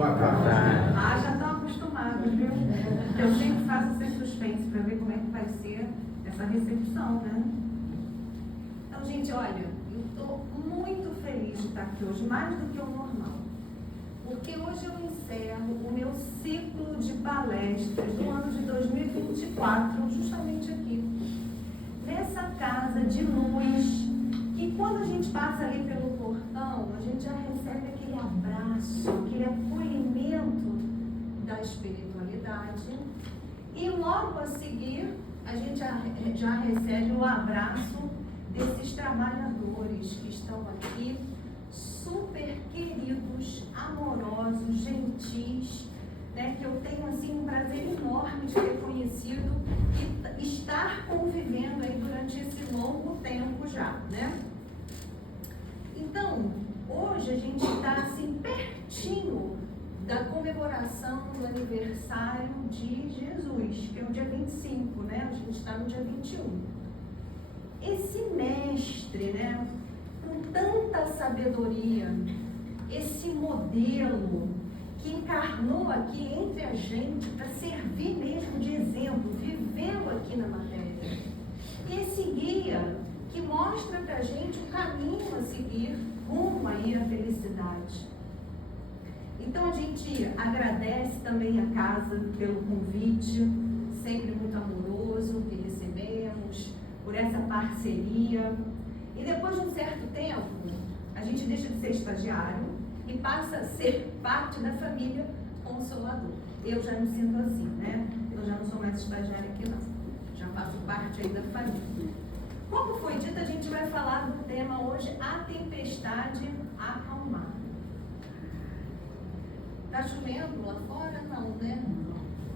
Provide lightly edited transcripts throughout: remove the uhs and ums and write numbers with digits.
Boa tarde. Já estão acostumados, viu? Eu sempre faço sem suspense para ver como é que vai ser essa recepção, né? Então, gente, olha, eu estou muito feliz de estar aqui hoje, mais do que o normal. Porque hoje eu encerro o meu ciclo de palestras do ano de 2024, justamente aqui, nessa casa de luz, que quando a gente passa ali pelo portão, a gente já recebe aquele abraço, aquele acolhimento da espiritualidade, e logo a seguir a gente já recebe o abraço desses trabalhadores que estão aqui, super queridos, amorosos, gentis, né, que eu tenho assim um prazer enorme de ter conhecido e estar convivendo aí durante esse longo tempo já, né? Então, hoje a gente está assim pertinho da comemoração do aniversário de Jesus, que é o dia 25, né? A gente está no dia 21. Esse mestre, né, com tanta sabedoria, esse modelo que encarnou aqui entre a gente para servir mesmo de exemplo, viveu aqui na matéria. Esse guia que mostra para a gente o caminho a seguir rumo aí à felicidade. Então a gente agradece também a casa pelo convite, sempre muito amoroso que recebemos, por essa parceria. E depois de um certo tempo, a gente deixa de ser estagiário e passa a ser parte da família Consolador. Eu já me sinto assim, né? Eu já não sou mais estagiária aqui, não. Já faço parte aí da família. Como foi dito, a gente vai falar do tema hoje, a tempestade acalmada. Tá chovendo lá fora? Não, né?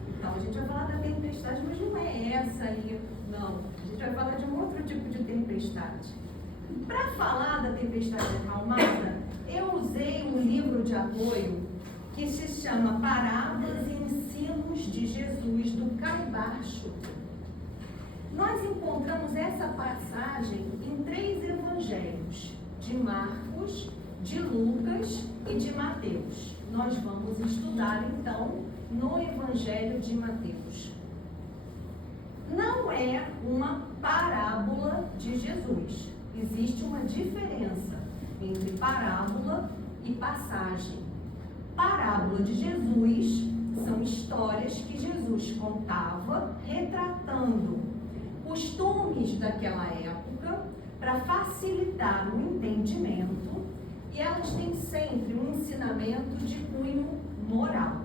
Então, a gente vai falar da tempestade, mas não é essa aí, não. A gente vai falar de um outro tipo de tempestade. Para falar da tempestade acalmada, eu usei um livro de apoio que se chama Parábolas e Ensinos de Jesus, do Caibacho. Nós encontramos essa passagem em 3 evangelhos, de Marcos, de Lucas e de Mateus. Nós vamos estudar, então, no Evangelho de Mateus. Não é uma parábola de Jesus. Existe uma diferença entre parábola e passagem. Parábola de Jesus são histórias que Jesus contava, retratando costumes daquela época para facilitar o entendimento, e elas têm sempre um ensinamento de cunho moral.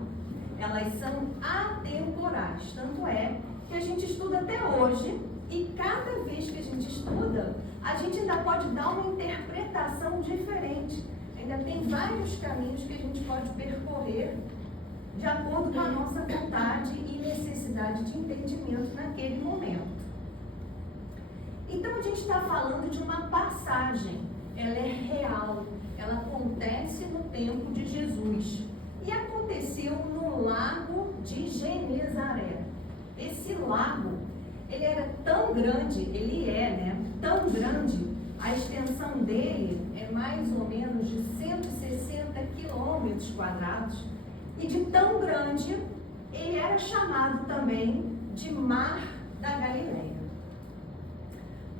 Elas são atemporais, tanto é que a gente estuda até hoje, e cada vez que a gente estuda, a gente ainda pode dar uma interpretação diferente. Ainda tem vários caminhos que a gente pode percorrer de acordo com a nossa vontade e necessidade de entendimento naquele momento. Então a gente está falando de uma passagem, ela é real, ela acontece no tempo de Jesus e aconteceu no lago de Genezaré. Esse lago, ele era tão grande, ele é, né, tão grande, a extensão dele é mais ou menos de 160 quilômetros quadrados, e de tão grande, ele era chamado também de Mar da Galileia.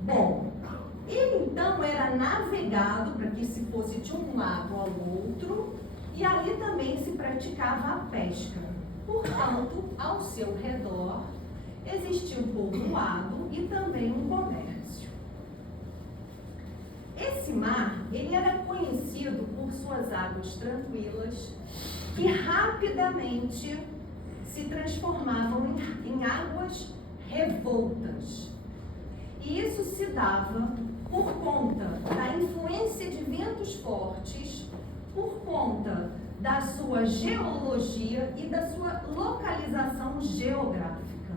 Bom, ele então era navegado para que se fosse de um lado ao outro, e ali também se praticava a pesca. Portanto, ao seu redor existia um povoado e também um comércio. Esse mar, ele era conhecido por suas águas tranquilas, que rapidamente se transformavam em águas revoltas. E isso se dava por conta da influência de ventos fortes, por conta da sua geologia e da sua localização geográfica,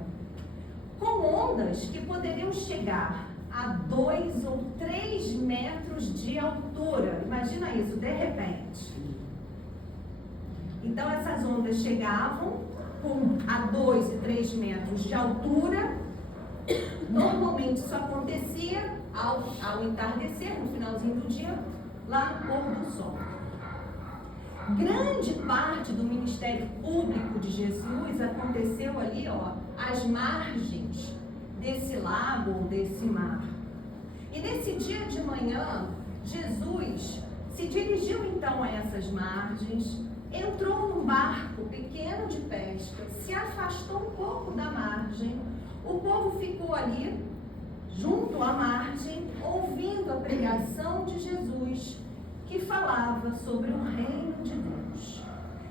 com ondas que poderiam chegar a 2 ou 3 metros de altura. Imagina isso, de repente. Então essas ondas chegavam a 2 e 3 metros de altura. Normalmente isso acontecia ao entardecer, no finalzinho do dia, lá no pôr do sol. Grande parte do ministério público de Jesus aconteceu ali, às margens desse lago ou desse mar. E nesse dia de manhã, Jesus se dirigiu então a essas margens, entrou num barco pequeno de pesca, se afastou um pouco da margem, o povo ficou ali, junto à margem, ouvindo a pregação de Jesus, que falava sobre o reino de Deus.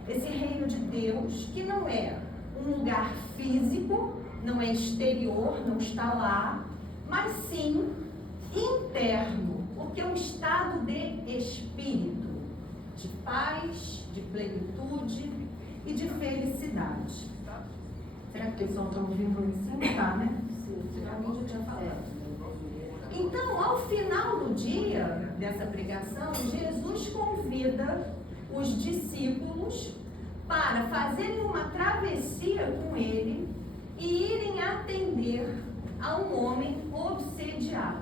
Esse reino de Deus que não é um lugar físico, não é exterior, não está lá, mas sim interno, porque é um estado de espírito, de paz, de plenitude e de felicidade. Será que o pessoal está ouvindo lá em cima? Tá, né? Sim. Alguém já tinha falado. Então, ao final do dia dessa pregação, Jesus convida os discípulos para fazerem uma travessia com ele e irem atender a um homem obsediado.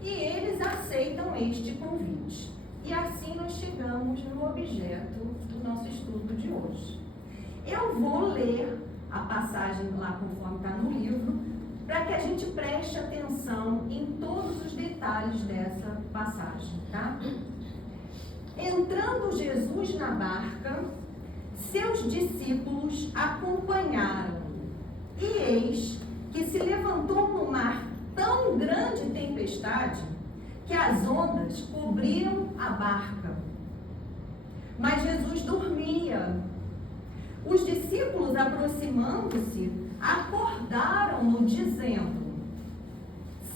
E eles aceitam este convite. E assim nós chegamos no objeto do nosso estudo de hoje. Eu vou ler a passagem lá conforme está no livro, para que a gente preste atenção em todos os detalhes dessa passagem, tá? Entrando Jesus na barca, seus discípulos acompanharam. E eis que se levantou no mar tão grande tempestade que as ondas cobriam a barca. Mas Jesus dormia. Os discípulos, aproximando-se, acordaram-no, dizendo: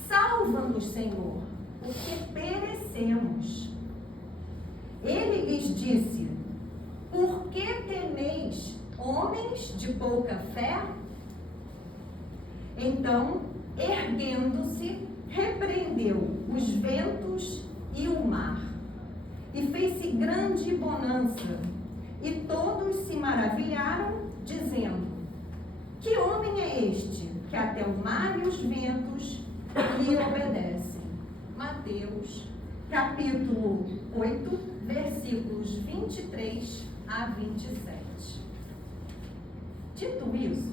salva-nos, Senhor, porque perecemos. Ele lhes disse: por que temeis, homens de pouca fé? Então, erguendo-se, repreendeu os ventos e o mar, e fez-se grande bonança, e todos se maravilharam, dizendo: que homem é este, que até o mar e os ventos lhe obedecem? Mateus, capítulo 8, versículos 23 a 27. Dito isso,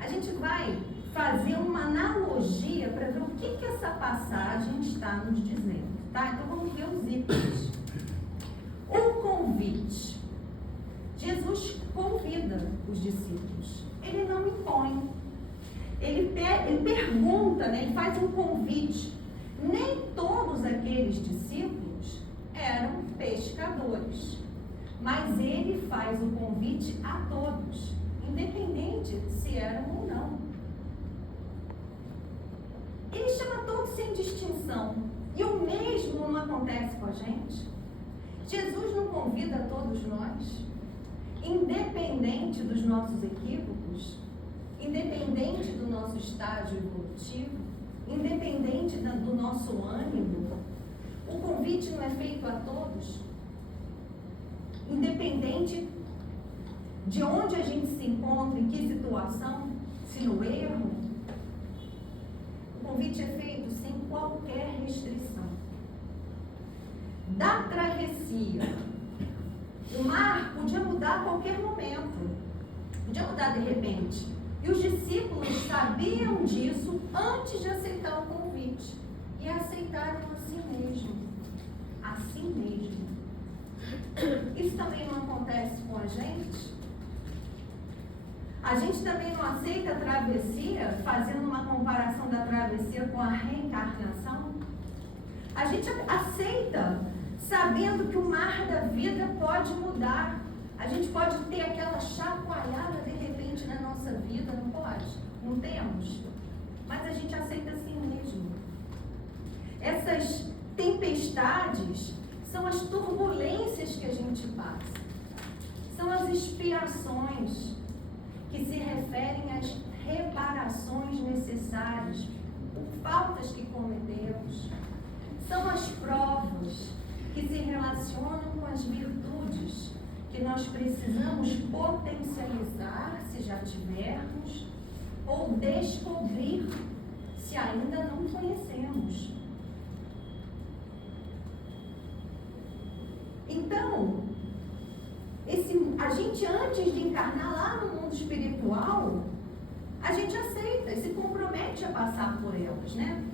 a gente vai fazer uma analogia para ver o que essa passagem está nos dizendo, tá? Então vamos ver os itens. O convite. Jesus convida os discípulos. Ele não impõe. Ele pergunta, né? Ele faz um convite. Nem todos aqueles discípulos eram pescadores, mas ele faz o convite a todos, independente se eram ou não. Ele chama todos sem distinção. E o mesmo não acontece com a gente. Jesus não convida todos nós, independente dos nossos equívocos, independente do nosso estágio evolutivo, independente do nosso ânimo. O convite não é feito a todos, independente de onde a gente se encontra, em que situação, se no erro. O convite é feito sem qualquer restrição. Da travessia, o mar podia mudar a qualquer momento, podia mudar de repente. E os discípulos sabiam disso antes de aceitar o convite. E aceitaram assim mesmo. Assim mesmo. Isso também não acontece com a gente? A gente também não aceita a travessia, fazendo uma comparação da travessia com a reencarnação? A gente aceita, sabendo que o mar da vida pode mudar. A gente pode ter aquela chacoalhada de repente na nossa vida, não pode? Não temos? Mas a gente aceita assim mesmo. Essas tempestades são as turbulências que a gente passa. São as expiações que se referem às reparações necessárias por faltas que cometemos. São as provas que se relacionam com as virtudes que nós precisamos potencializar, se já tivermos, ou descobrir, se ainda não conhecemos. Então, a gente antes de encarnar lá no mundo espiritual, a gente aceita e se compromete a passar por elas, né?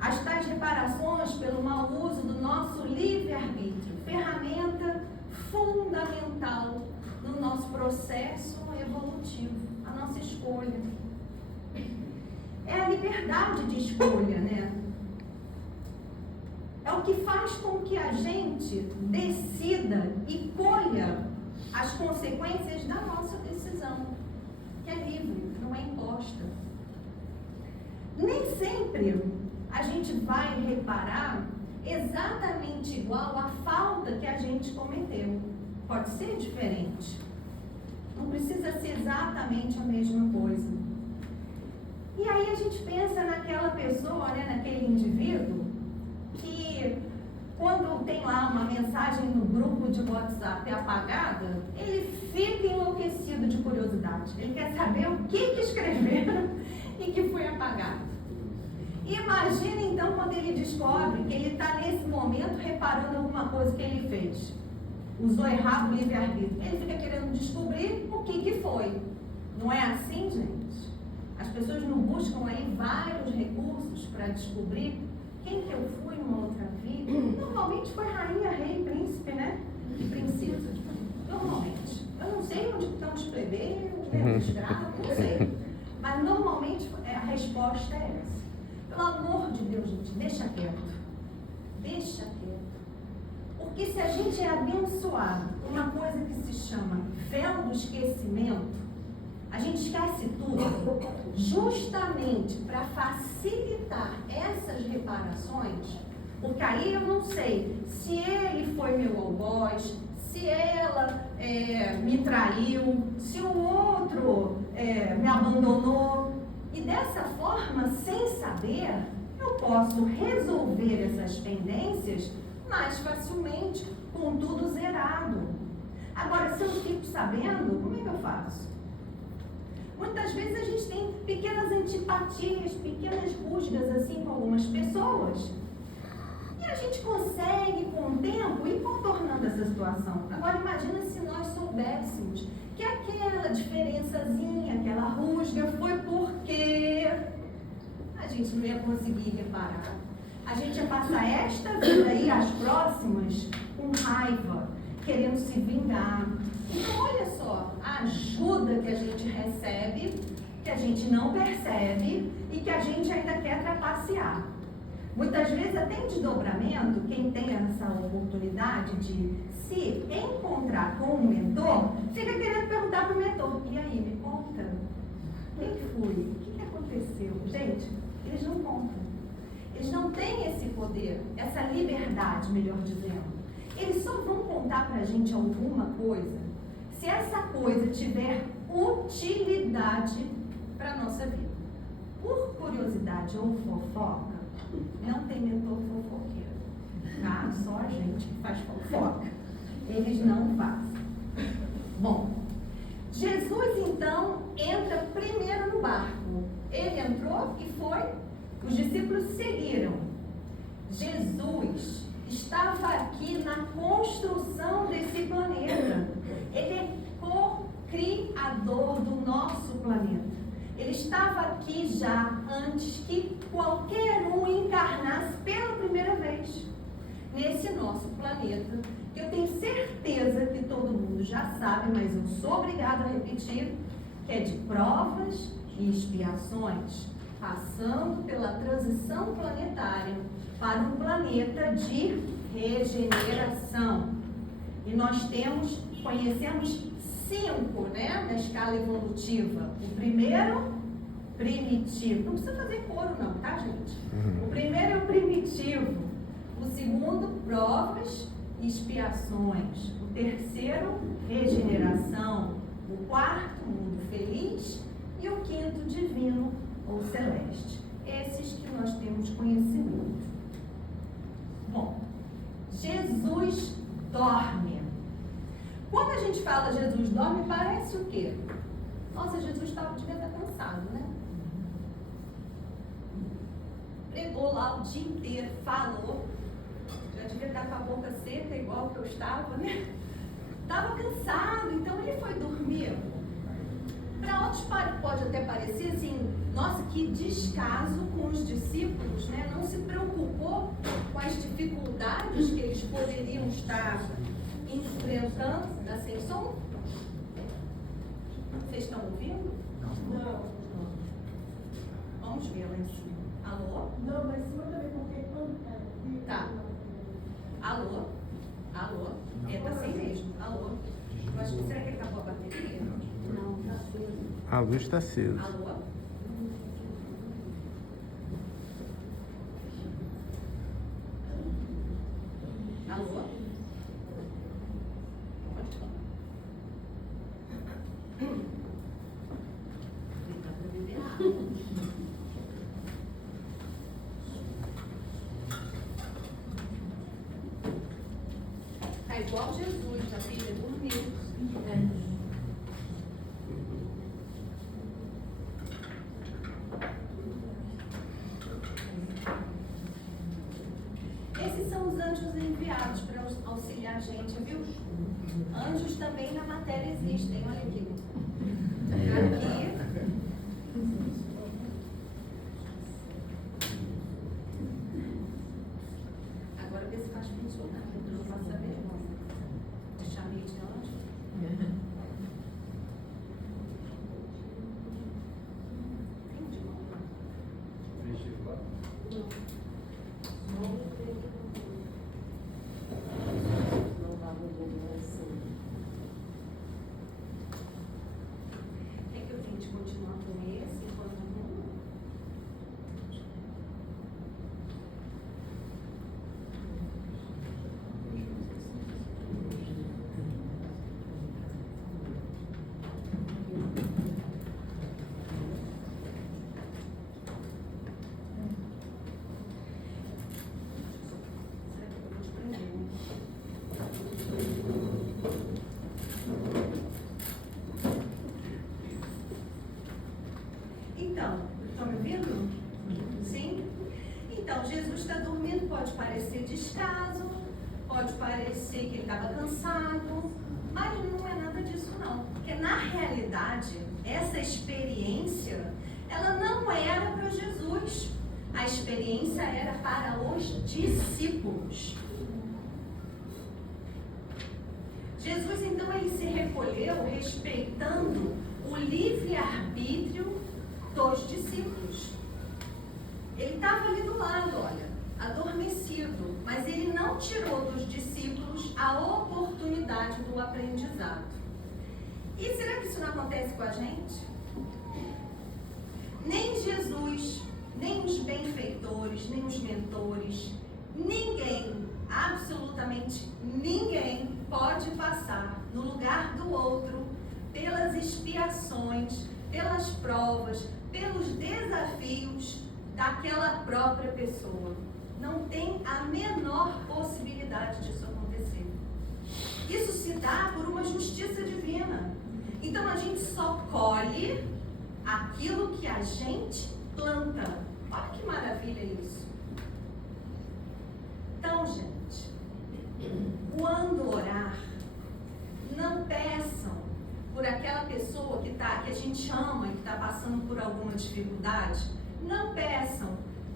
As tais reparações pelo mau uso do nosso livre-arbítrio, ferramenta fundamental no nosso processo evolutivo, a nossa escolha. É a liberdade de escolha, né? É o que faz com que a gente decida e colha as consequências da nossa decisão, que é livre, não é imposta. Nem sempre a gente vai reparar exatamente igual à falta que a gente cometeu. Pode ser diferente. Não precisa ser exatamente a mesma coisa. E aí a gente pensa naquela pessoa, né, naquele indivíduo, que quando tem lá uma mensagem no grupo de WhatsApp apagada, ele fica enlouquecido de curiosidade. Ele quer saber o que escreveram e que foi apagado. Imagina então quando ele descobre que ele está nesse momento reparando alguma coisa que ele fez. Usou errado o livre-arbítrio. Ele fica querendo descobrir o que foi. Não é assim, gente? As pessoas não buscam aí vários recursos para descobrir quem que eu fui numa outra vida. Normalmente foi rainha, rei, príncipe, né? E princesa. Normalmente. Eu não sei onde estão os plebeios, né? Os escravos, não sei. Mas normalmente a resposta é essa. Pelo amor de Deus, gente, deixa quieto. Deixa quieto. Porque se a gente é abençoado por uma coisa que se chama véu do esquecimento, a gente esquece tudo justamente para facilitar essas reparações, porque aí eu não sei se ele foi meu algoz, se ela me traiu, se o outro me abandonou. E dessa forma, sem saber, eu posso resolver essas pendências mais facilmente, com tudo zerado. Agora, se eu fico sabendo, como é que eu faço? Muitas vezes a gente tem pequenas antipatias, pequenas rusgas assim com algumas pessoas. E a gente consegue, com o tempo, ir contornando essa situação. Agora, imagina se nós soubéssemos que aquela diferençazinha, aquela rusga foi porque a gente não ia conseguir reparar. A gente ia passar esta vida e as próximas com raiva, querendo se vingar. Então, olha só, a ajuda que a gente recebe, que a gente não percebe e que a gente ainda quer trapacear. Muitas vezes, até em desdobramento, quem tem essa oportunidade de se encontrar com um mentor, fica querendo perguntar para o mentor: e aí, me conta? Quem fui? O que aconteceu? Gente, eles não contam. Eles não têm esse poder, essa liberdade, melhor dizendo. Eles só vão contar para a gente alguma coisa se essa coisa tiver utilidade para a nossa vida. Por curiosidade ou fofoca, não tem mentor fofoqueiro, tá? Só a gente que faz fofoca. Eles não fazem. Bom, Jesus então entra primeiro no barco. Ele entrou e foi. Os discípulos seguiram. Jesus estava aqui na construção desse planeta. Ele é co-criador do nosso planeta. Ele estava aqui já antes que qualquer um encarnasse pela primeira vez nesse nosso planeta, que eu tenho certeza que todo mundo já sabe, mas eu sou obrigada a repetir, que é de provas e expiações, passando pela transição planetária para um planeta de regeneração. E nós conhecemos 5, né, na escala evolutiva. O primeiro, primitivo. Não precisa fazer coro não, tá, gente? O primeiro é o primitivo. O segundo, provas e expiações. O terceiro, regeneração. O quarto, mundo feliz. E o quinto, divino ou celeste. Esses que nós temos conhecimento. Bom, Jesus dorme. Quando a gente fala Jesus dorme, parece o quê? Nossa, Jesus devia estar cansado, né? Pregou lá o dia inteiro, falou. Já devia estar com a boca seca, igual que eu estava, né? estava cansado, então ele foi dormir. Para outros pode até parecer assim, nossa, que descaso com os discípulos, né? Não se preocupou com as dificuldades que eles poderiam estar enfrentando na som. Vocês estão ouvindo? Não. Vamos ver lá em cima. Alô? Não, mas em cima também, porque quando... Tá. Alô? Alô? É, tá assim mesmo. Alô? Eu acho que será que ele acabou a bateria? Não, tá aceso. A luz está acesa. Alô? Alô? Pode falar. Dá pra beber água. Tá igual Jesus, a filha dormiu. Esses são os anjos enviados para auxiliar a gente, viu? Anjos também na matéria existem, olha aqui. Aqui. Agora vê se faz funcionar, eu não posso saber. De chamei de anjo. Entendi. Quer que eu tente continuar com esse enquanto não? Será que eu vou te prender? Então, estão me ouvindo? Sim? Então, Jesus está dormindo, pode parecer descaso, pode parecer que ele estava cansado, mas não é nada disso não. Porque na realidade, essa experiência, ela não era para Jesus. A experiência era para os discípulos. Jesus, então, ele se recolheu respeitando o livre-arbítrio dos discípulos. Ele estava ali do lado, olha, adormecido, mas ele não tirou dos discípulos a oportunidade do aprendizado. E será que isso não acontece com a gente? Nem Jesus, nem os benfeitores, nem os mentores, ninguém, absolutamente ninguém pode passar no lugar do outro pelas expiações, pelas provas, pelos desafios daquela própria pessoa. Não tem a menor possibilidade disso acontecer. Isso se dá por uma justiça divina. Então a gente só colhe aquilo que a gente planta. Olha que maravilha isso. Então, gente, quando orar, não peçam por aquela pessoa que a gente ama e que está passando por alguma dificuldade. Não peçam,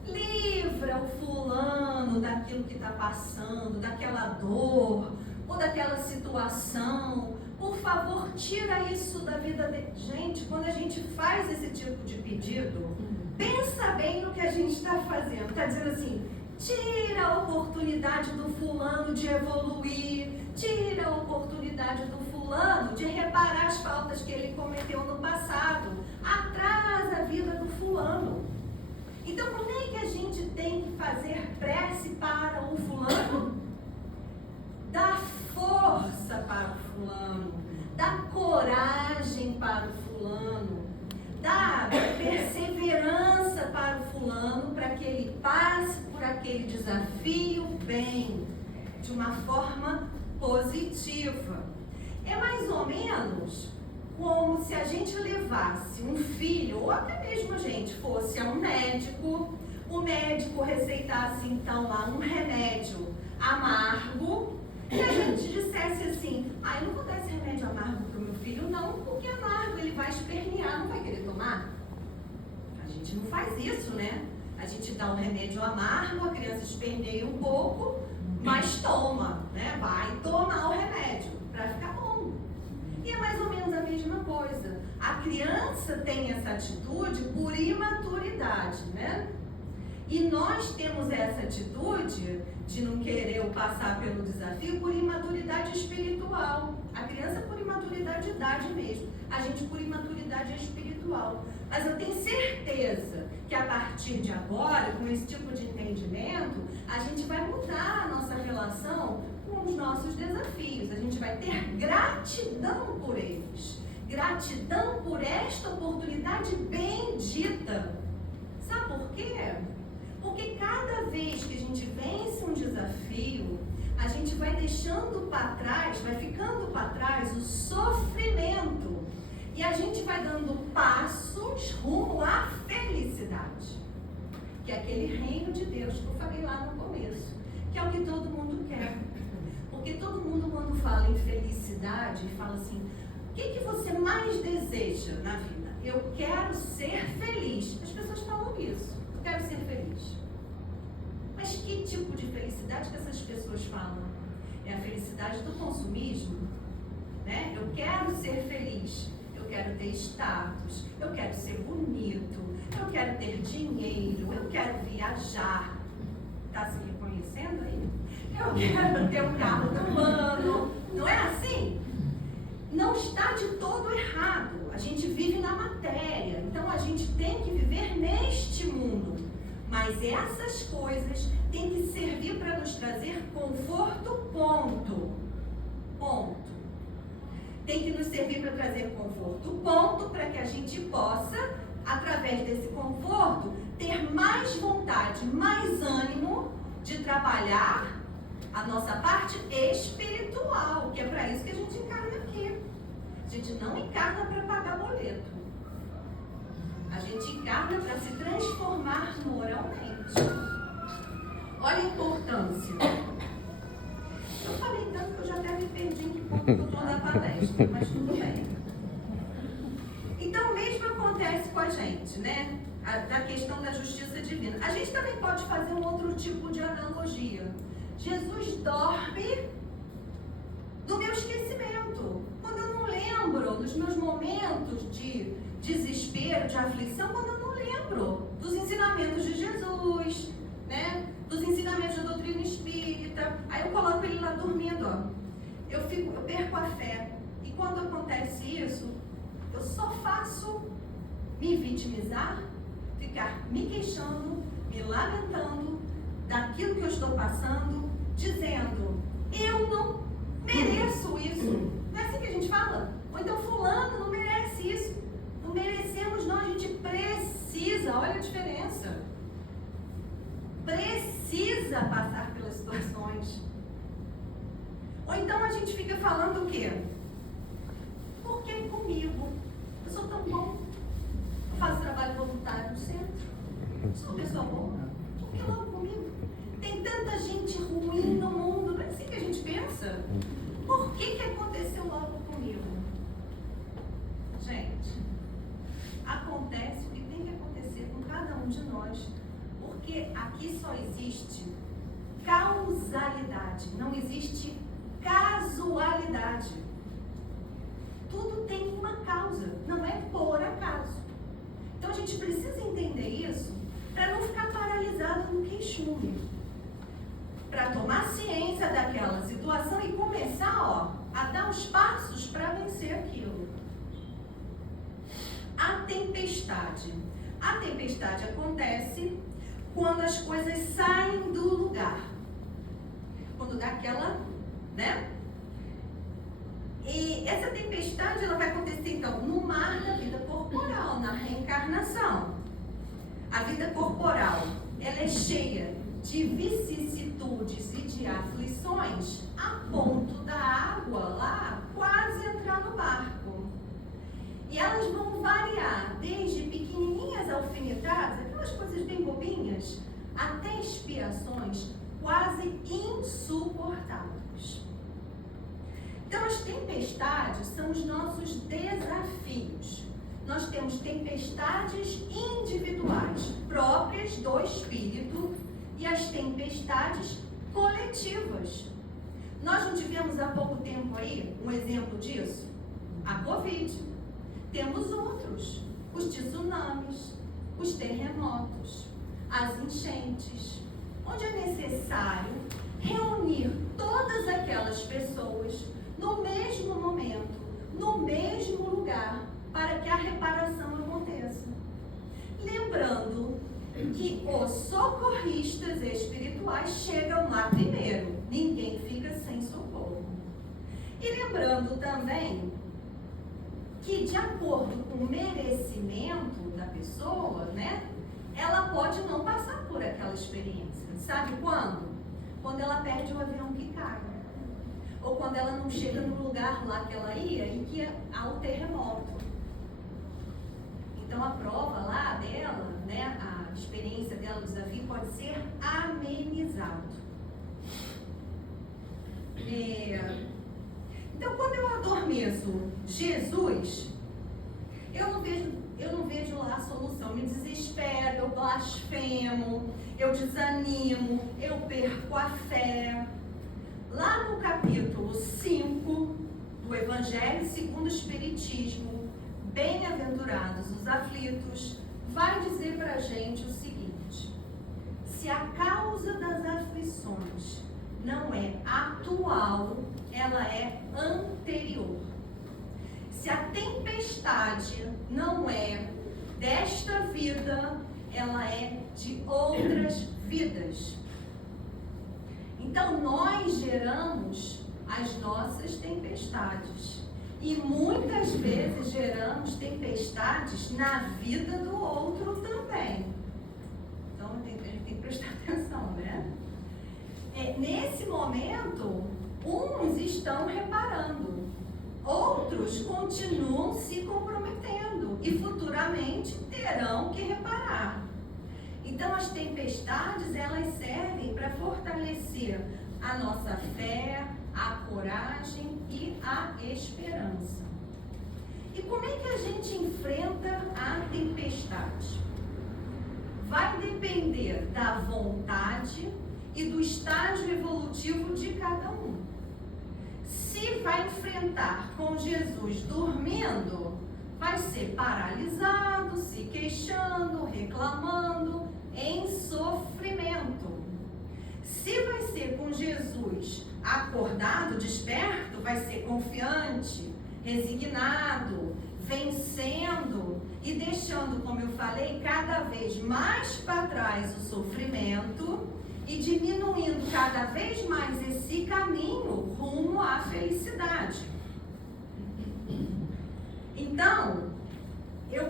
livra o fulano daquilo que está passando, daquela dor ou daquela situação. Por favor, tira isso da vida dele. Gente, quando a gente faz esse tipo de pedido, pensa bem no que a gente está fazendo. Está dizendo assim, tira a oportunidade do fulano de evoluir, tira a oportunidade do fulano de reparar as faltas que ele cometeu no passado, atrasa a vida do fulano. Então, como é que a gente tem que fazer prece para o fulano? Dá força para o fulano, dá coragem para o fulano, dá perseverança para o fulano, para que ele passe por aquele desafio bem, de uma forma positiva. É mais ou menos como se a gente levasse um filho, ou até mesmo a gente fosse a um médico, o médico receitasse então lá um remédio amargo Se a gente dissesse assim, eu não vou dar esse remédio amargo para o meu filho, não, porque é amargo, ele vai espernear, não vai querer tomar. A gente não faz isso, né? A gente dá um remédio amargo, a criança esperneia um pouco, mas toma, né? Vai tomar o remédio para ficar bom. E é mais ou menos a mesma coisa. A criança tem essa atitude por imaturidade, né? E nós temos essa atitude de não querer passar pelo desafio por imaturidade espiritual. A criança por imaturidade de idade mesmo. A gente por imaturidade espiritual. Mas eu tenho certeza que a partir de agora, com esse tipo de entendimento, a gente vai mudar a nossa relação com os nossos desafios. A gente vai ter gratidão por eles. Gratidão por esta oportunidade bendita. Sabe por quê? Porque cada vez que a gente vence um desafio, a gente vai deixando para trás, vai ficando para trás o sofrimento. E a gente vai dando passos rumo à felicidade. Que é aquele reino de Deus que eu falei lá no começo. Que é o que todo mundo quer. Porque todo mundo, quando fala em felicidade, fala assim, o que você mais deseja na vida? Eu quero ser feliz. As pessoas falam isso. Eu quero ser feliz. Mas que tipo de felicidade que essas pessoas falam? É a felicidade do consumismo? Né? Eu quero ser feliz. Eu quero ter status. Eu quero ser bonito. Eu quero ter dinheiro. Eu quero viajar. Está se reconhecendo aí? Eu quero ter um carro do ano. Não é assim? Não está de todo errado. A gente vive na matéria. Então a gente tem que viver neste mundo. Mas essas coisas têm que servir para nos trazer conforto, ponto. Ponto. Tem que nos servir para trazer conforto, ponto, para que a gente possa, através desse conforto, ter mais vontade, mais ânimo de trabalhar a nossa parte espiritual, que é para isso que a gente encarna aqui. A gente não encarna para pagar boleto. A gente encarna para se transformar moralmente. Olha a importância. Eu falei tanto que eu já até me perdi em que ponto eu estou na palestra, mas tudo bem. Então, o mesmo acontece com a gente, né? Da questão da justiça divina. A gente também pode fazer um outro tipo de analogia. Jesus dorme no meu esquecimento. Quando eu não lembro dos meus momentos de desespero, de aflição, quando eu não lembro dos ensinamentos de Jesus, né? Dos ensinamentos da doutrina espírita. Aí eu coloco ele lá dormindo, ó. Eu perco a fé. E quando acontece isso, eu só faço me vitimizar, ficar me queixando, me lamentando daquilo que eu estou passando, dizendo, eu não mereço isso. Não é assim que a gente fala? Ou então fulano não merece isso. Não merecemos não, a gente precisa, olha a diferença. Precisa passar pelas situações. Ou então a gente fica falando o quê? Por que comigo? Eu sou tão bom. Eu faço trabalho voluntário no centro. Sou uma pessoa boa. Por que logo comigo? Tem tanta gente ruim no mundo. Não é assim que a gente pensa? Por que aconteceu logo comigo? Gente, acontece o que tem que acontecer com cada um de nós. Porque aqui só existe causalidade, não existe casualidade. Tudo tem uma causa, não é por acaso. Então a gente precisa entender isso para não ficar paralisado no queixume. Para tomar ciência daquela situação e começar, a dar os passos para vencer aquilo. A tempestade. A tempestade acontece quando as coisas saem do lugar. Quando dá aquela, né? E essa tempestade, ela vai acontecer, então, no mar da vida corporal, na reencarnação. A vida corporal, ela é cheia de vicissitudes e de aflições a ponto da água lá quase entrar no barco. E elas vão variar desde pequenininhas alfinetadas, aquelas coisas bem bobinhas, até expiações quase insuportáveis. Então, as tempestades são os nossos desafios. Nós temos tempestades individuais, próprias do espírito, e as tempestades coletivas. Nós não tivemos há pouco tempo aí um exemplo disso? A Covid. Temos outros, os tsunamis, os terremotos, as enchentes, onde é necessário reunir todas aquelas pessoas no mesmo momento, no mesmo lugar, para que a reparação aconteça. Lembrando que os socorristas espirituais chegam lá primeiro, ninguém fica sem socorro. E lembrando também que, de acordo com o merecimento da pessoa, né, ela pode não passar por aquela experiência. Sabe quando? Quando ela perde o avião que cai. Ou quando ela não chega no lugar lá que ela ia e que há o terremoto. Então a prova lá dela, né, a experiência dela, o desafio pode ser amenizado. Então, quando eu adormeço Jesus, eu não vejo lá a solução. Me desespero, eu blasfemo, eu desanimo, eu perco a fé. Lá no capítulo 5 do Evangelho segundo o Espiritismo, bem-aventurados os aflitos, vai dizer para a gente o seguinte: se a causa das aflições não é atual, ela é anterior. Se a tempestade não é desta vida, ela é de outras vidas. Então, nós geramos as nossas tempestades. E muitas vezes geramos tempestades na vida do outro também. Então, a gente tem que prestar atenção, né? Nesse momento, uns estão reparando, outros continuam se comprometendo e futuramente terão que reparar. Então, as tempestades, elas servem para fortalecer a nossa fé, a coragem e a esperança. E como é que a gente enfrenta a tempestade? Vai depender da vontade e do estágio evolutivo de cada um. Se vai enfrentar com Jesus dormindo, vai ser paralisado, se queixando, reclamando, em sofrimento. Se vai ser com Jesus acordado, desperto, vai ser confiante, resignado, vencendo e deixando, como eu falei, cada vez mais para trás o sofrimento e diminuindo cada vez mais esse caminho rumo à felicidade. Então,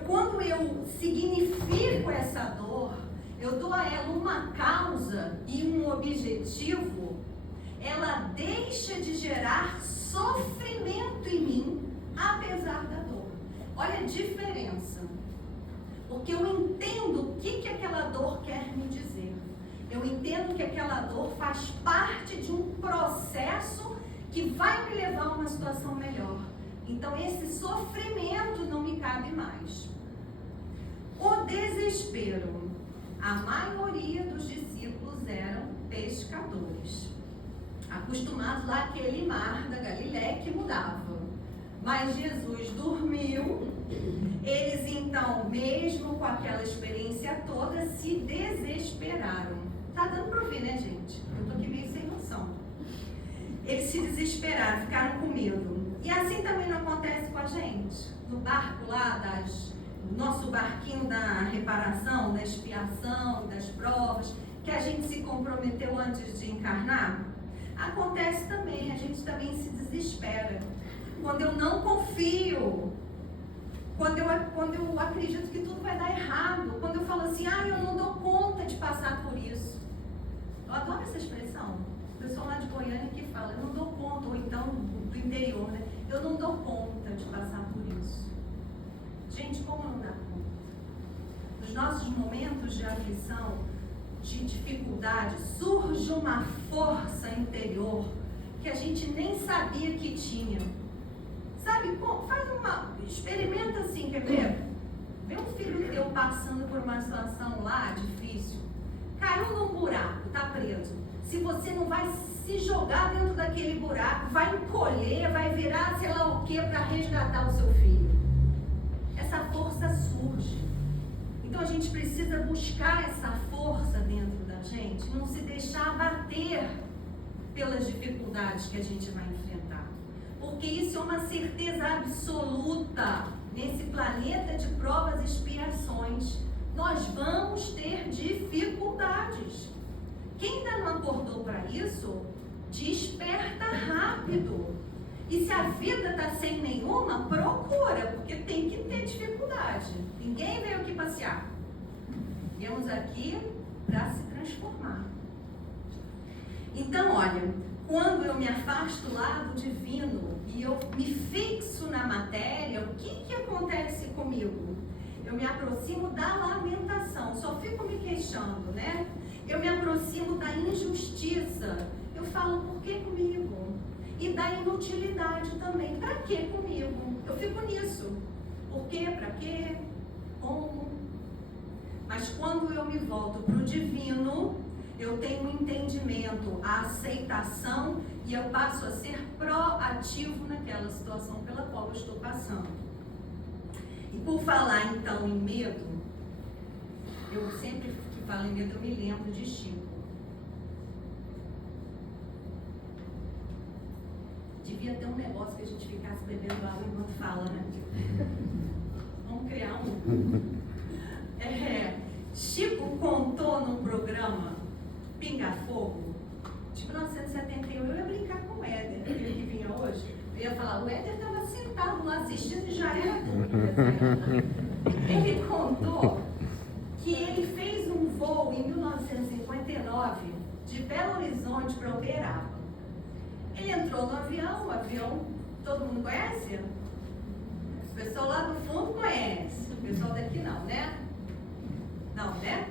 quando eu significo essa dor, eu dou a ela uma causa e um objetivo, ela deixa de gerar sofrimento em mim, apesar da dor. Olha a diferença. Porque eu entendo o que aquela dor quer me dizer. Eu entendo que aquela dor faz parte de um processo que vai me levar a uma situação melhor. Então, esse sofrimento não me cabe mais. O desespero. A maioria dos discípulos eram pescadores, acostumados lá àquele mar da Galiléia que mudava. Mas Jesus dormiu. Eles então, mesmo com aquela experiência toda, se desesperaram. Tá dando para ouvir, né, gente? Eu tô aqui meio sem noção. Eles se desesperaram, ficaram com medo. E assim também não acontece com a gente. No barco lá, nosso barquinho da reparação, da expiação, das provas, que a gente se comprometeu antes de encarnar, acontece também, a gente também se desespera. Quando eu não confio, quando eu acredito que tudo vai dar errado, quando eu falo assim, eu não dou conta de passar por isso. Eu adoro essa expressão. O pessoal lá de Goiânia que fala, eu não dou conta, ou então do interior, né? Eu não dou conta de passar por isso. Gente, como não dá conta? Nos nossos momentos de aflição, de dificuldade, surge uma força interior que a gente nem sabia que tinha. Sabe, experimenta assim, quer ver? Vê um filho teu passando por uma situação lá difícil, caiu num buraco, tá preso. Se você não vai se jogar dentro daquele buraco, vai encolher, vai virar sei lá o que para resgatar o seu filho. Essa força surge. Então a gente precisa buscar essa força dentro da gente, não se deixar abater pelas dificuldades que a gente vai enfrentar. Porque isso é uma certeza absoluta. Nesse planeta de provas e expiações, nós vamos ter dificuldades. Quem ainda não acordou para isso, desperta rápido. E se a vida está sem nenhuma, procura, porque tem que ter dificuldade. Ninguém veio aqui passear. Viemos aqui para se transformar. Então, olha, quando eu me afasto lá do divino e eu me fixo na matéria, o que acontece comigo? Eu me aproximo da lamentação, só fico me queixando, né? Eu me aproximo da injustiça, eu falo, por que comigo? E da inutilidade também, pra que comigo? Eu fico nisso. Por quê? Pra quê? Como? Mas quando eu me volto pro divino, eu tenho um entendimento, a aceitação, e eu passo a ser proativo naquela situação pela qual eu estou passando. E por falar então em medo, eu sempre que falo em medo, eu me lembro de Chico. Devia ter um negócio que a gente ficasse bebendo água enquanto fala, né? Vamos criar um. Chico contou num programa Pinga Fogo, de 1971, eu ia brincar com o Éder, aquele que vinha hoje. Eu ia falar, o Éder estava sentado lá assistindo e já era dúvida. Ele contou que ele fez um voo em 1959 de Belo Horizonte para Uberaba. Ele entrou no avião, o avião todo mundo conhece? O pessoal lá do fundo conhece, o pessoal daqui não, né? Não, né?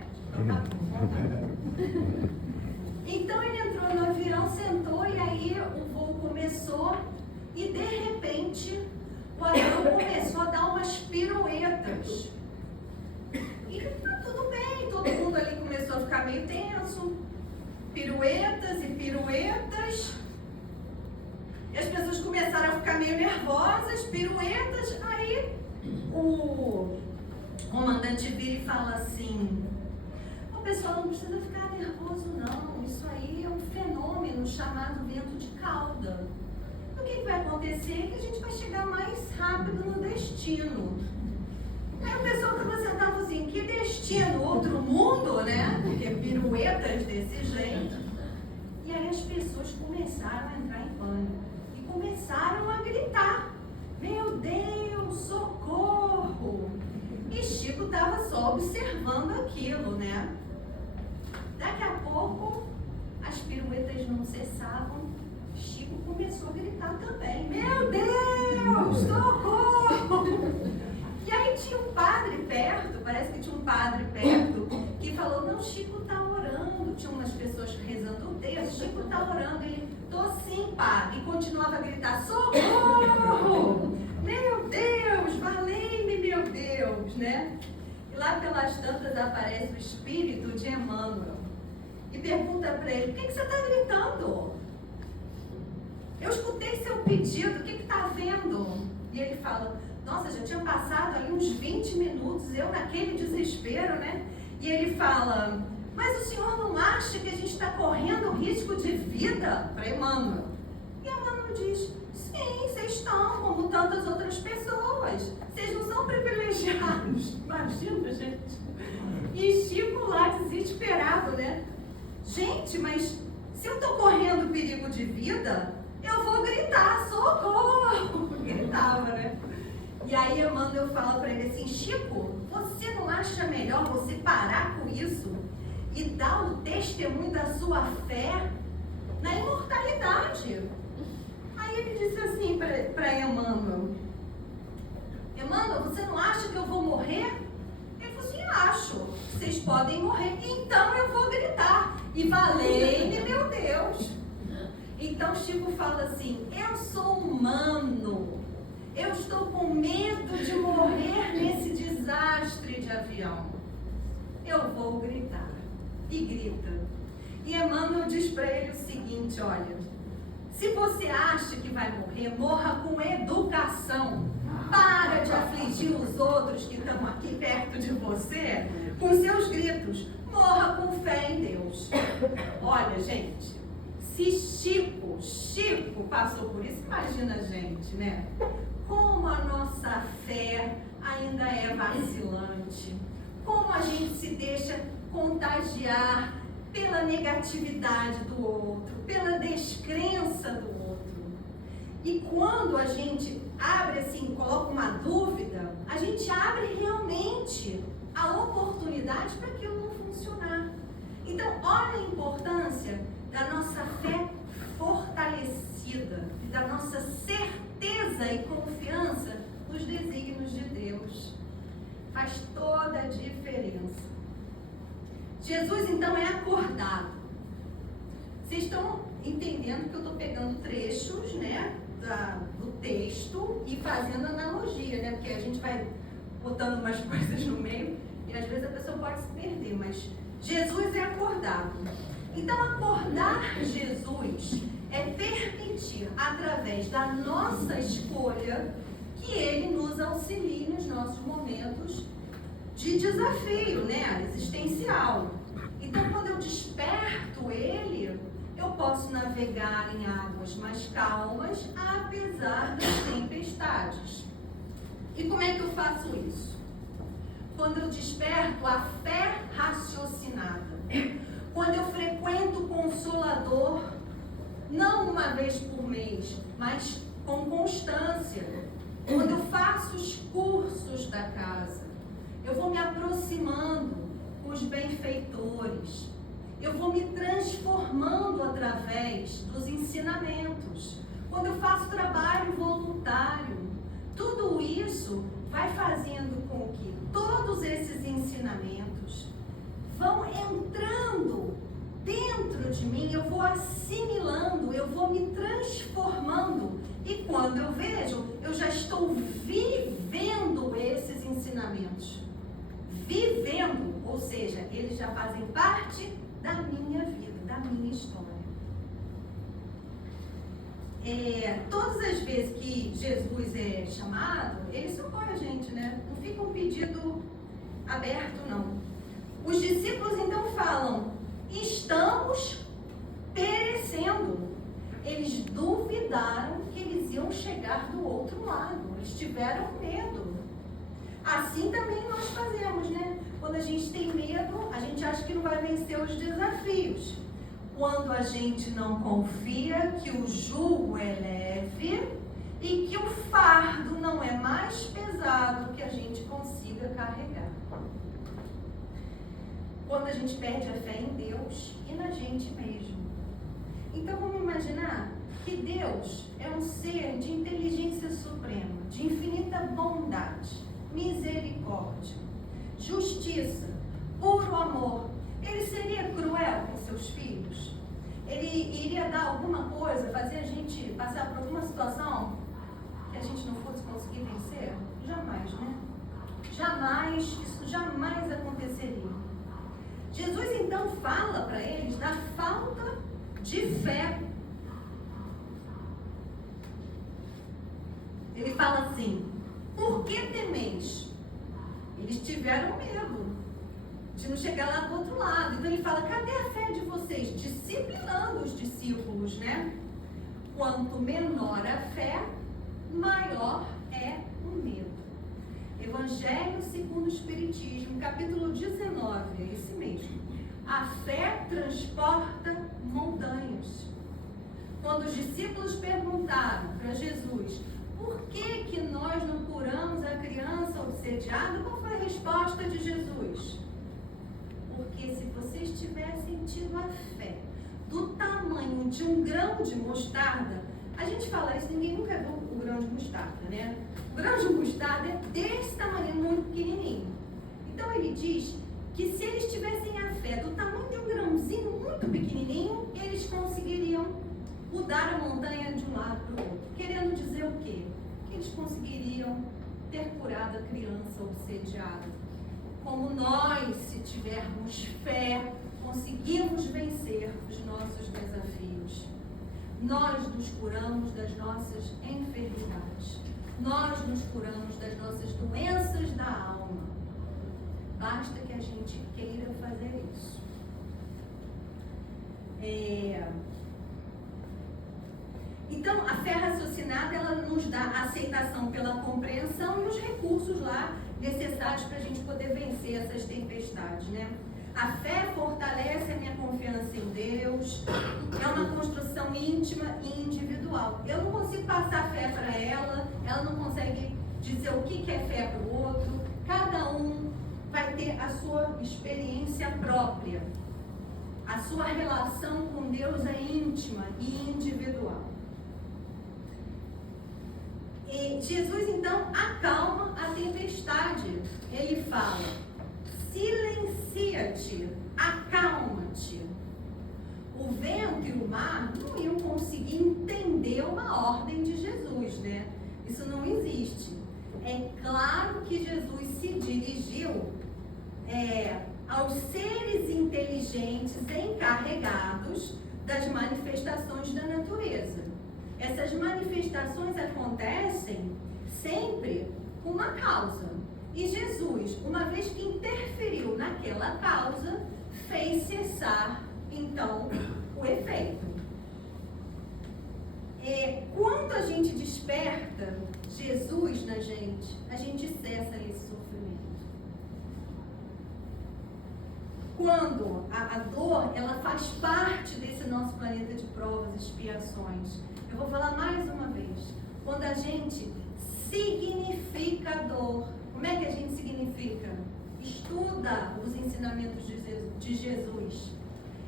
Então ele entrou no avião, sentou e aí o voo começou e de repente o avião começou a dar umas piruetas. E tá tudo bem, todo mundo ali começou a ficar meio tenso. Piruetas e piruetas. E as pessoas começaram a ficar meio nervosas, piruetas. Aí o comandante vira e fala assim, o pessoal não precisa ficar nervoso não, isso aí é um fenômeno chamado vento de cauda. O que vai acontecer é que a gente vai chegar mais rápido no destino. Aí o pessoal estava sentado assim, que destino? Outro mundo, né? Porque piruetas desse jeito. E aí as pessoas começaram a entrar em pânico e começaram a gritar, meu Deus, socorro! E Chico estava só observando aquilo, né? Daqui a pouco, as piruetas não cessavam. Chico começou a gritar também. Meu Deus, socorro! E aí tinha um padre perto, parece que tinha um padre perto, que falou, não, Chico está orando. Tinha umas pessoas rezando o texto, Chico está orando. Ele, tô sim, padre. E continuava a gritar, socorro! Meu Deus, valei-me, meu Deus, né? E lá pelas tantas aparece o espírito de Emmanuel e pergunta para ele, por que você está gritando? Eu escutei seu pedido, o que está havendo? E ele fala, nossa, já tinha passado ali uns 20 minutos, eu naquele desespero, né? E ele fala, mas o senhor não acha que a gente está correndo risco de vida para Emmanuel? E Emmanuel diz, sim, vocês estão, como tantas outras pessoas. Vocês não são privilegiados. Imagina, gente. E Chico lá desesperado, né? Gente, mas se eu estou correndo perigo de vida, eu vou gritar, socorro! Gritava, né? E aí Emmanuel fala para ele assim, Chico, você não acha melhor você parar com isso e dar o testemunho da sua fé na imortalidade? Aí ele disse assim para Emmanuel, Emmanuel, você não acha que eu vou morrer? Ele falou assim, acho, vocês podem morrer, então eu vou gritar, e valei-me, meu Deus. Então Chico fala assim: eu sou humano, eu estou com medo de morrer nesse desastre de avião. Eu vou gritar. E grita. E Emmanuel diz para ele o seguinte: olha, se você acha que vai morrer, morra com educação. Para de afligir os outros que estão aqui perto de você com seus gritos. Morra com fé em Deus. Olha, gente, se Chico passou por isso, imagina a gente, né? Como a nossa fé ainda é vacilante. Como a gente se deixa contagiar pela negatividade do outro, pela descrença do outro. E quando a gente abre assim, coloca uma dúvida, a gente abre realmente a oportunidade para aquilo não funcionar. Então, olha a importância da nossa fé fortalecida e da nossa certeza e confiança nos desígnios de Deus. Faz toda a diferença. Jesus, então, é acordado. Vocês estão entendendo que eu estou pegando trechos, né, do texto e fazendo analogia, né? Porque a gente vai botando umas coisas no meio e às vezes a pessoa pode se perder, mas Jesus é acordado. Então, acordar Jesus é permitir, através da nossa escolha, que Ele nos auxilie nos nossos momentos de desafio, né, existencial. Então, quando eu desperto Ele, eu posso navegar em águas mais calmas, apesar das tempestades. E como é que eu faço isso? Quando eu desperto a fé raciocinada. Quando eu frequento o Consolador, não uma vez por mês, mas com constância. Quando eu faço os cursos da casa, eu vou me aproximando com os benfeitores. Eu vou me transformando através dos ensinamentos. Quando eu faço trabalho voluntário, tudo isso vai fazendo com que todos esses ensinamentos vão entrando dentro de mim, eu vou assimilando, eu vou me transformando. E quando eu vejo, eu já estou vivendo esses ensinamentos. Vivendo, ou seja, eles já fazem parte da minha vida, da minha história. Todas as vezes que Jesus é chamado, ele socorre a gente, né? Não fica um pedido aberto, não. Os discípulos então falam: estamos perecendo. Eles duvidaram que eles iam chegar do outro lado. Eles tiveram medo. Assim também nós fazemos, né? Quando a gente tem medo, a gente acha que não vai vencer os desafios. Quando a gente não confia que o jugo é leve e que o fardo não é mais pesado que a gente consiga carregar. Quando a gente perde a fé em Deus e na gente mesmo. Então vamos imaginar que Deus é um ser de inteligência suprema, de infinita bondade, misericórdia, justiça, puro amor. Ele seria cruel com seus filhos? Ele iria dar alguma coisa, fazer a gente passar por alguma situação que a gente não fosse conseguir vencer? Jamais, né? Jamais, isso jamais aconteceria. Jesus então fala para eles da falta de fé. Ele fala assim: por que temeis? Eles tiveram medo de não chegar lá do outro lado. Então ele fala: cadê a fé de vocês? Disciplinando os discípulos, né? Quanto menor a fé, maior é o medo. Evangelho segundo o Espiritismo, capítulo 19, é esse mesmo. A fé transporta montanhas. Quando os discípulos perguntaram para Jesus: por que nós não curamos a criança obsediada? Qual foi a resposta de Jesus? Porque se vocês tivessem tido a fé do tamanho de um grão de mostarda, a gente fala isso, ninguém nunca viu o grão de mostarda, né? O grão de mostarda é desse tamanho, muito pequenininho. Então ele diz que se eles tivessem a fé do tamanho de um grãozinho muito pequenininho, eles conseguiriam o mudar a montanha de um lado para o outro. Querendo dizer o quê? Que eles conseguiriam ter curado a criança obsediada. Como nós, se tivermos fé, conseguimos vencer os nossos desafios. Nós nos curamos das nossas enfermidades. Nós nos curamos das nossas doenças da alma. Basta que a gente queira fazer isso. Então, a fé raciocinada, ela nos dá a aceitação pela compreensão e os recursos lá necessários para a gente poder vencer essas tempestades, né? A fé fortalece a minha confiança em Deus, é uma construção íntima e individual. Eu não consigo passar fé para ela, ela não consegue dizer o que é fé para o outro. Cada um vai ter a sua experiência própria. A sua relação com Deus é íntima e individual. E Jesus, então, acalma a tempestade. Ele fala: silencia-te, acalma-te. O vento e o mar não iam conseguir entender uma ordem de Jesus, né? Isso não existe. É claro que Jesus se dirigiu aos seres inteligentes encarregados das manifestações da natureza. Essas manifestações acontecem sempre com uma causa. E Jesus, uma vez que interferiu naquela causa, fez cessar, então, o efeito. Quando a gente desperta Jesus na gente, a gente cessa esse sofrimento. Quando a dor, ela faz parte desse nosso planeta de provas, expiações. Eu vou falar mais uma vez. Quando a gente significa a dor, como é que a gente significa? Estuda os ensinamentos de Jesus.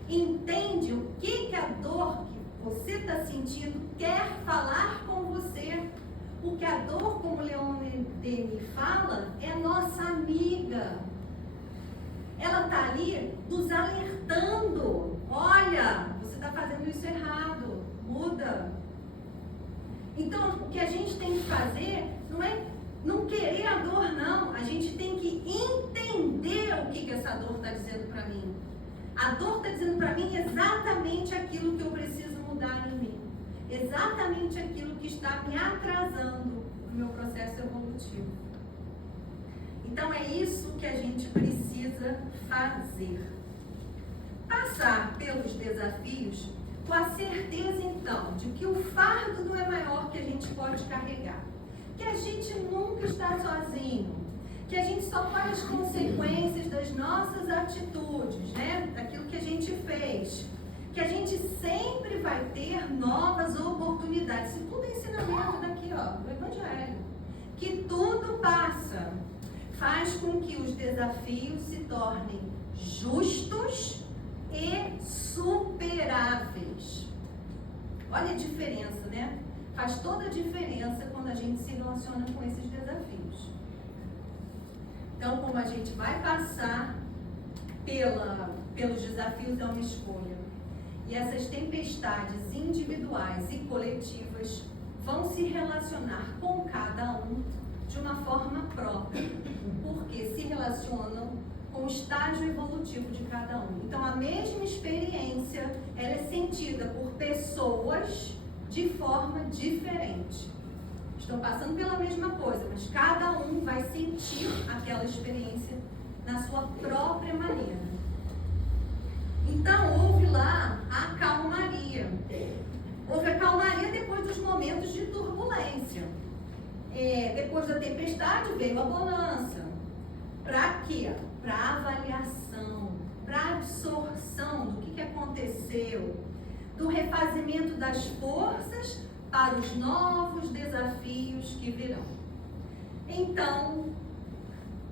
Entende o que a dor que você está sentindo quer falar com você. Porque a dor, como Leone Denis fala, é nossa amiga. Ela está ali nos alertando. Olha, você está fazendo isso errado. Muda. Então, o que a gente tem que fazer não é não querer a dor, não. A gente tem que entender o que essa dor está dizendo para mim. A dor está dizendo para mim exatamente aquilo que eu preciso mudar em mim. Exatamente aquilo que está me atrasando no meu processo evolutivo. Então, é isso que a gente precisa fazer. Passar pelos desafios com a certeza, então, de que o fardo não é maior que a gente pode carregar. Que a gente nunca está sozinho. Que a gente só colhe as consequências das nossas atitudes, né? Daquilo que a gente fez. Que a gente sempre vai ter novas oportunidades. Isso tudo é ensinamento daqui, ó, do Evangelho. Que tudo passa. Faz com que os desafios se tornem justos e superáveis. Olha a diferença, né? Faz toda a diferença quando a gente se relaciona com esses desafios. Então, como a gente vai passar pelos desafios, é uma escolha. E essas tempestades individuais e coletivas vão se relacionar com cada um de uma forma própria, porque se relacionam com o estágio evolutivo de cada um. Então, a mesma experiência, ela é sentida por pessoas de forma diferente. Estão passando pela mesma coisa, mas cada um vai sentir aquela experiência na sua própria maneira. Então, houve lá a calmaria. Houve a calmaria depois dos momentos de turbulência. Depois da tempestade veio a bonança. Para quê? Para avaliação, para absorção do que aconteceu, do refazimento das forças para os novos desafios que virão. Então,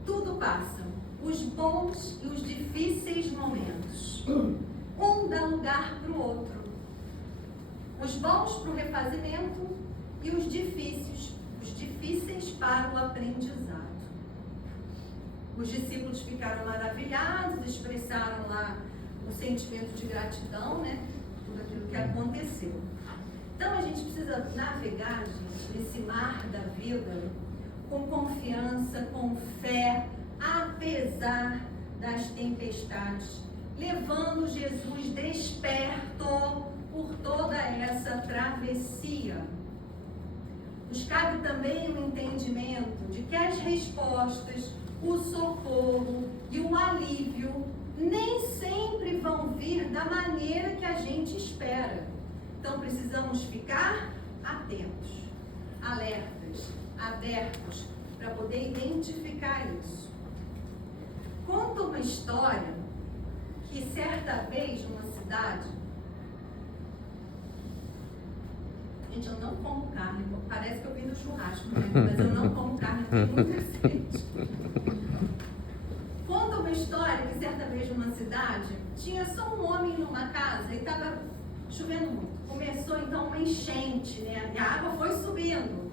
tudo passa, os bons e os difíceis momentos. Um dá lugar para o outro. Os bons para o refazimento e os difíceis para o aprendizado. Os discípulos ficaram maravilhados, expressaram lá o sentimento de gratidão, né? Tudo aquilo que aconteceu. Então a gente precisa navegar, gente, nesse mar da vida com confiança, com fé, apesar das tempestades, levando Jesus desperto por toda essa travessia. Nos cabe também o entendimento de que as respostas, o socorro e o alívio nem sempre vão vir da maneira que a gente espera. Então precisamos ficar atentos, alertas, abertos, para poder identificar isso. Conta uma história que certa vez numa cidade, gente, eu não como carne, parece que eu vim do churrasco, né? Mas eu não como carne, tenho muita sede. Conta uma história que certa vez numa cidade, tinha só um homem numa casa e estava chovendo muito. Começou então uma enchente, né? A água foi subindo.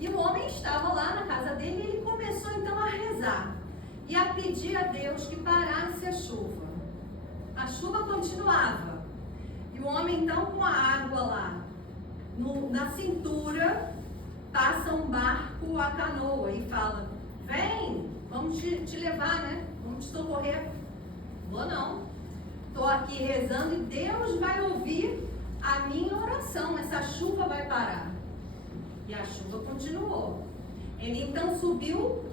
E o homem estava lá na casa dele e ele começou então a rezar e a pedir a Deus que parasse a chuva. A chuva continuava. E o homem então com a água lá na cintura, passa um barco, a canoa, e fala: vem, vamos te levar, né? Vamos te socorrer. Vou não. Estou aqui rezando e Deus vai ouvir a minha oração. Essa chuva vai parar. E a chuva continuou. Ele então subiu,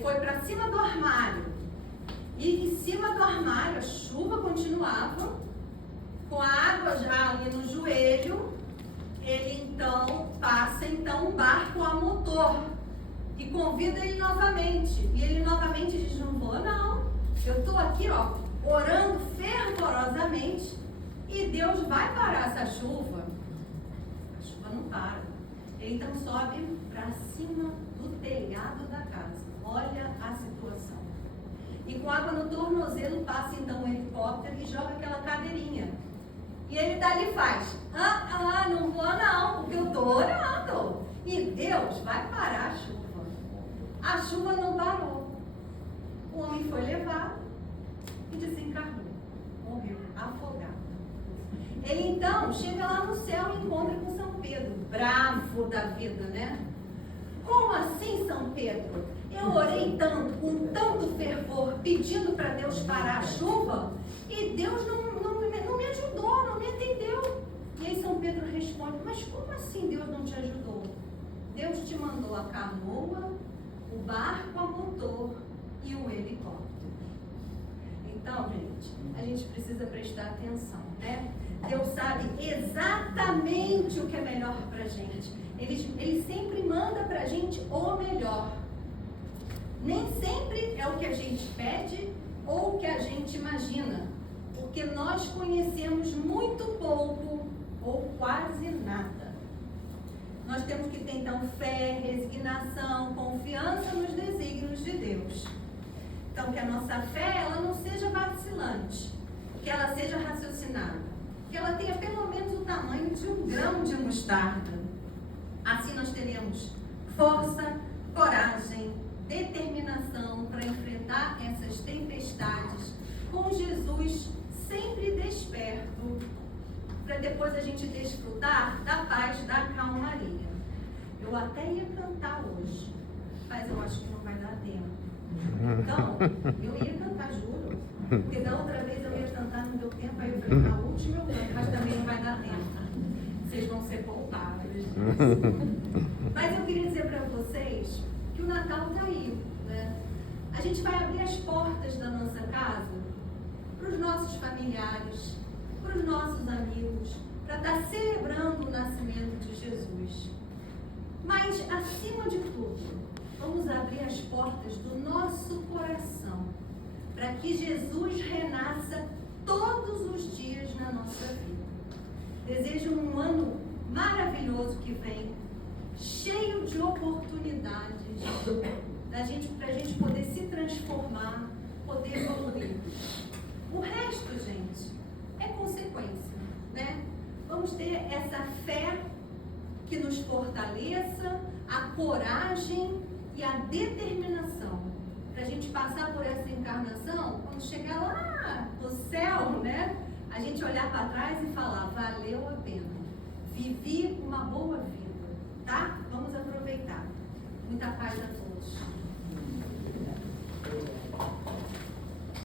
foi para cima do armário. E em cima do armário a chuva continuava, com a água já ali no joelho. Ele então passa um barco a motor e convida ele novamente. E ele novamente diz: não vou não. Eu estou aqui, orando fervorosamente e Deus vai parar essa chuva. A chuva não para. Ele então sobe para cima do telhado da casa. Olha a situação. E com água no tornozelo passa então um helicóptero e joga aquela cadeirinha. E ele dali faz: não vou não, porque eu estou orando. E Deus vai parar a chuva. A chuva não parou. O homem foi levado e desencarnou. Morreu afogado. Ele então chega lá no céu e encontra com São Pedro, bravo da vida, né? Como assim, São Pedro? Eu orei tanto, com tanto fervor, pedindo para Deus parar a chuva, e Deus não me ajudou, não me atendeu. E aí São Pedro responde: mas como assim Deus não te ajudou? Deus te mandou a canoa, o barco a motor e o helicóptero. Então, a gente precisa prestar atenção, né? Deus sabe exatamente o que é melhor pra gente. Ele sempre manda pra gente o melhor. Nem sempre é o que a gente pede ou o que a gente imagina, porque nós conhecemos muito pouco ou quase nada. Nós temos que ter então fé, resignação, confiança nos desígnios de Deus. Então que a nossa fé ela não seja vacilante, que ela seja raciocinada, que ela tenha pelo menos o tamanho de um grão de mostarda. Assim nós teremos força, coragem, determinação para enfrentar essas tempestades com Jesus sempre desperto, para depois a gente desfrutar da paz, da calmaria. Eu até ia cantar hoje, mas eu acho que não vai dar tempo. Então, eu ia cantar, juro, porque da outra vez eu ia cantar, não deu tempo, aí eu falei: na última eu canto, mas também não vai dar tempo. Vocês vão ser poupados. Mas eu queria dizer para vocês que o Natal está aí, né? A gente vai abrir as portas da nossa casa para os nossos familiares, para os nossos amigos, para estar celebrando o nascimento de Jesus. Mas, acima de tudo, vamos abrir as portas do nosso coração para que Jesus renasça todos os dias na nossa vida. Desejo um ano maravilhoso que vem, cheio de oportunidades para a gente poder se transformar, poder evoluir. O resto, gente, é consequência, né? Vamos ter essa fé que nos fortaleça, a coragem e a determinação para a gente passar por essa encarnação, quando chegar lá no céu, né? A gente olhar para trás e falar: valeu a pena. Muita paz a todos.